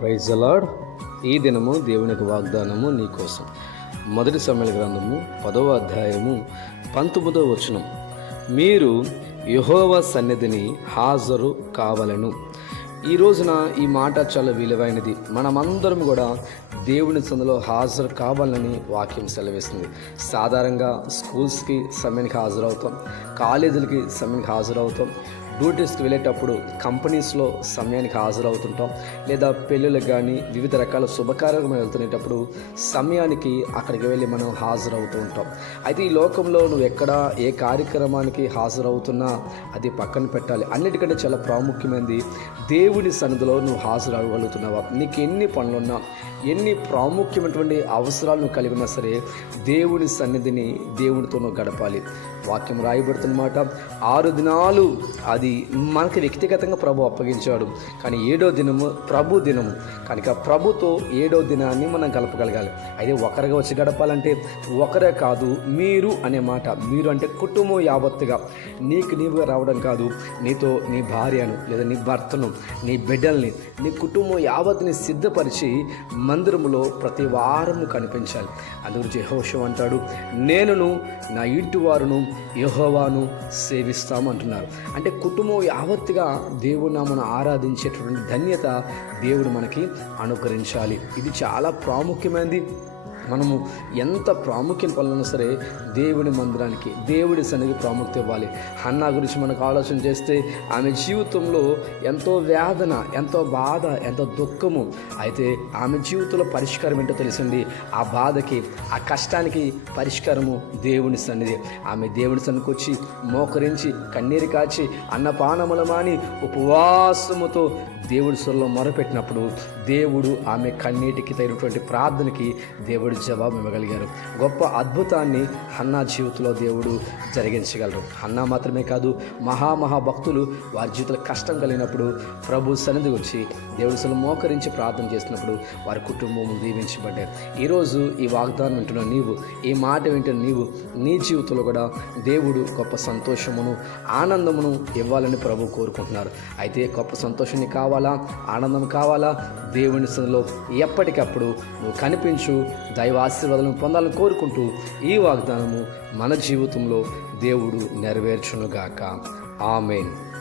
Praise అలాడ్ ఈ దినము దేవునికి వాగ్దానము నీకోసం మొదటి సమయ గ్రంథము పదవ అధ్యాయము పంతొమ్మిదవ వచనం. మీరు యహోవ సన్నిధిని హాజరు కావలను. ఈ రోజున ఈ మాట చాలా విలువైనది. మనమందరం కూడా దేవుని సందులో హాజరు కావాలని వాక్యం సెలవిస్తుంది. సాధారణంగా స్కూల్స్కి సమయానికి హాజరవుతాం. కాలేజీలకి సమయానికి హాజరవుతాం. డ్యూటీస్కి వెళ్ళేటప్పుడు కంపెనీస్లో సమయానికి హాజరవుతుంటాం. లేదా పెళ్ళిళ్ళకి కానీ వివిధ రకాల శుభకార్యాలకు మనం వెళ్తునేటప్పుడు సమయానికి అక్కడికి వెళ్ళి మనం హాజరవుతూ ఉంటాం. అయితే ఈ లోకంలో నువ్వు ఎక్కడ ఏ కార్యక్రమానికి హాజరవుతున్నా అది పక్కన పెట్టాలి. అన్నిటికంటే చాలా ప్రాముఖ్యమైనది దేవుని సన్నిధిలో నువ్వు హాజరవ్వగలుగుతున్నావా? నీకు ఎన్ని పనులున్నా ఎన్ని ప్రాముఖ్యమైనటువంటి అవసరాలు నువ్వు సరే దేవుని సన్నిధిని దేవునితో నువ్వు గడపాలి. వాక్యం రాయబడుతున్నమాట ఆరు దినాలు అది మనకి వ్యక్తిగతంగా ప్రభు అప్పగించాడు. కానీ ఏడో దినము ప్రభు దినము. కనుక ప్రభుతో ఏడో దినాన్ని మనం గలపగలగాలి అయితే ఒకరిగా వచ్చి గడపాలంటే ఒకరే కాదు మీరు అనే మాట. మీరు అంటే కుటుంబం యావత్తుగా. నీకు నీవుగా రావడం కాదు. నీతో నీ భార్యను లేదా నీ భర్తను నీ బిడ్డల్ని నీ కుటుంబం యావత్ని సిద్ధపరిచి మందిరములో ప్రతి వారము కనిపించాలి. అందుకు యహోషం అంటాడు నేనును నా ఇంటి వారును యహోవాను సేవిస్తాము అంటున్నారు అంటే కుటుంబం యావత్తుగా దేవుని నామను ఆరాధించేటటువంటి ధన్యత దేవుడు మనకి అనుకరించాలి. ఇది చాలా ప్రాముఖ్యమైనది. మనము ఎంత ప్రాముఖ్యం పనులన్నా సరే దేవుడి మందిరానికి దేవుడి సన్నిధి ప్రాముఖ్యత ఇవ్వాలి. అన్న గురించి మనకు ఆలోచన చేస్తే ఆమె జీవితంలో ఎంతో వేదన ఎంతో బాధ ఎంతో దుఃఖము. అయితే ఆమె జీవితంలో పరిష్కారం ఏంటో తెలిసింది? ఆ బాధకి ఆ కష్టానికి పరిష్కారము దేవుని సన్నిధి. ఆమె దేవుని సన్నిధికి వచ్చి మోకరించి కన్నీరు కాచి అన్నపానముల మాని ఉపవాసముతో దేవుడి స్వరంలో మొరపెట్టినప్పుడు దేవుడు ఆమె కన్నీటికి తగినటువంటి ప్రార్థనకి దేవుడు జవాబు ఇవ్వగలిగారు. గొప్ప అద్భుతాన్ని హన్నా జీవితంలో దేవుడు జరిగించగలరు. హన్నా మాత్రమే కాదు మహామహా భక్తులు వారి జీవితంలో కష్టం కలిగినప్పుడు ప్రభు సన్నిధి వచ్చి దేవుడి సలు మోకరించి ప్రార్థన చేసినప్పుడు వారి కుటుంబం దీవించబడ్డారు ఈరోజు ఈ వాగ్దానం వింటున్న నీవు ఈ మాట వింటున్న నీవు నీ జీవితంలో కూడా దేవుడు గొప్ప సంతోషమును ఆనందమును ఇవ్వాలని ప్రభు కోరుకుంటున్నారు. అయితే గొప్ప సంతోషాన్ని కావాలా? ఆనందం కావాలా? దేవుని సన్నిధిలో ఎప్పటికప్పుడు నువ్వు కనిపించు దైవ ఆశీర్వాదాలను పొందాలని కోరుకుంటూ ఈ వాగ్దానం వాగ్దానము మన జీవితంలో దేవుడు నెరవేర్చునుగాక. ఆమెన్.